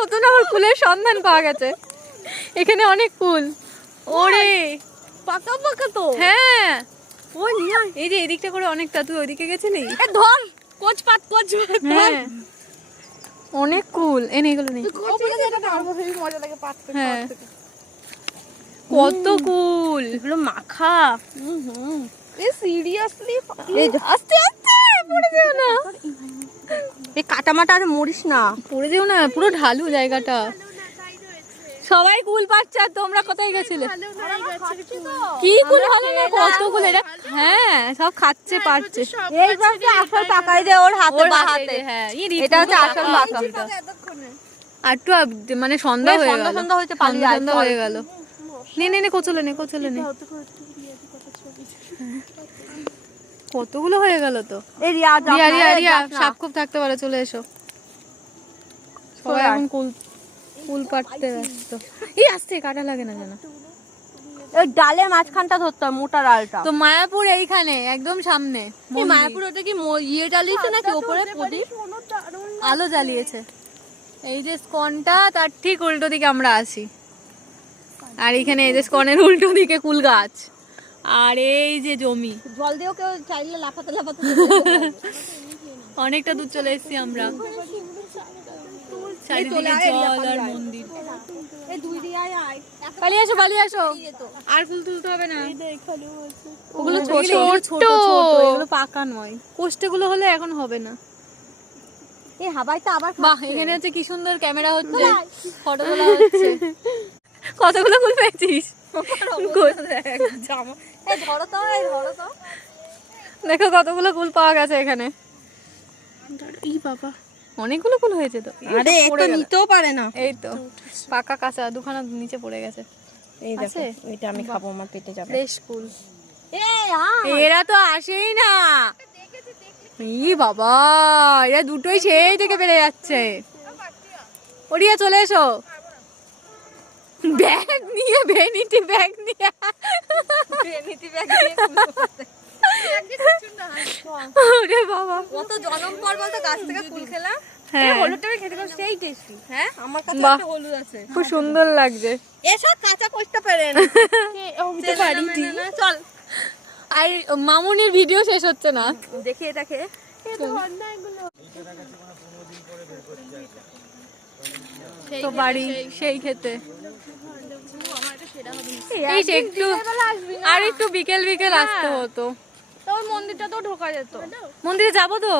নতুন আবার কুলের সন্ধান পাওয়া গেছে এখানে, অনেক কুল। ওরে পাকা পাকা তো। হ্যাঁ এই যে এদিকটা করে অনেকটা, তুই ওইদিকে গেছিলি? ধর কোচ পাত হ্যাঁ অনেক কুল, এনে এগুলো নেই। মজা লাগে পাত। হ্যাঁ কত কুল এগুলো মাখা। সিরিয়াসলি আস্তে আস্তে পড়ে যেও না, এই কাটা মাটা আর মরিস না। পড়ে যেও না, পুরো ঢালু জায়গাটা। সবাই কুল পাচ্ছে আর তোমরা কোথায় গেছিলে? কি কুল ভালো না, কত কুল এটা। হ্যাঁ সব খাচ্ছে পাচ্ছে। এই গাছটা আসল পাকাই যে ওর হাতে বা হাতে। হ্যাঁ এটা হচ্ছে আসল পাকা। আর একটু মানে সন্ধ্যা হয়ে গেল, সন্ধ্যা হয়েছে, পালিয়ে আয়, সন্ধ্যা হয়ে গেল। নে নে নে কোচলে নে, কোচলে নে। কতগুলো হয়ে গেল তো। এই রিয়া রিয়া রিয়া রিয়া সাপ খুব থাকতে পারে, চলে এসো। সবাই এখন কুল পাড়তে ব্যস্ত। এই আসছে, কাটা লাগে না যেন। ওই ডালে মাঝখানটা ধরতাম, মোটা ডালটা। তো মায়াপুর এইখানে একদম সামনে। মায়াপুর ওটা কি ইয়ে জ্বালিয়েছে নাকি ওপরে প্রদীপ? আলো জ্বালিয়েছে। এই যে স্কনটা, তার ঠিক উল্টো দিকে আমরা আছি। আর এখানে এই যে স্কনের উল্টো দিকে কুল গাছ, আর এই যে জমি। জল দিয়েও কেউ চাইলে লাফাতে লাফাতে অনেকটা দূর চলে এসেছি আমরা। চারিদিকে জল আর মন্দির। পালিয়ে আসো, পালিয়ে আসো, আর ফুল তুলতে হবে না। ওগুলো ছোট ছোট, এগুলো পাকা নয়। কোষ্ঠেগুলো হলে এখন হবে না। এই হাবাইটা আবার বাহ, এখানে হচ্ছে কি সুন্দর ক্যামেরা হচ্ছে, ফটো তোলা হচ্ছে। কতগুলো ফুল পেয়েছিস? দেখো কতগুলো ফুল পাওয়া গেছে এখানে। এই বাবা, অনেকগুলো ফুল হয়েছে তো। আরে একটু নিতেও পারে না। এই তো পাকা কাঁচা দুখানা নিচে পড়ে গেছে। এই দেখো, এটা আমি খাবো, আমার পেটে যাবে। ফ্রেশ ফুল। এরা তো আসেই না। ই বাবা, এরা দুটোই সেই থেকে বেড়ে যাচ্ছে। ওরিয়া চলে এসো, ব্যাগ নিয়ে, ভ্যানিটি ব্যাগ নিয়ে। ওরে বাবা, কত জনম পর বলতে গাছ থেকে ফুল খেলাম। হ্যাঁ হলুদটা খেতে খুব সেই টেস্টি। হ্যাঁ আমার কাছে বাহ, একটা হলুদ আছে। খুব সুন্দর লাগছে। এসব কাঁচা করতে পারেন। চল, আর মামুনির ভিডিও শেষ হচ্ছে না। দেখি এটা খেয়ে। তো বাড়ি সেই খেতে এই একটু, আর একটু বিকেল বিকেল আসতে হতো। তো ওই মন্দিরটা তো ঢোকা যেত। মন্দিরে যাবো তো,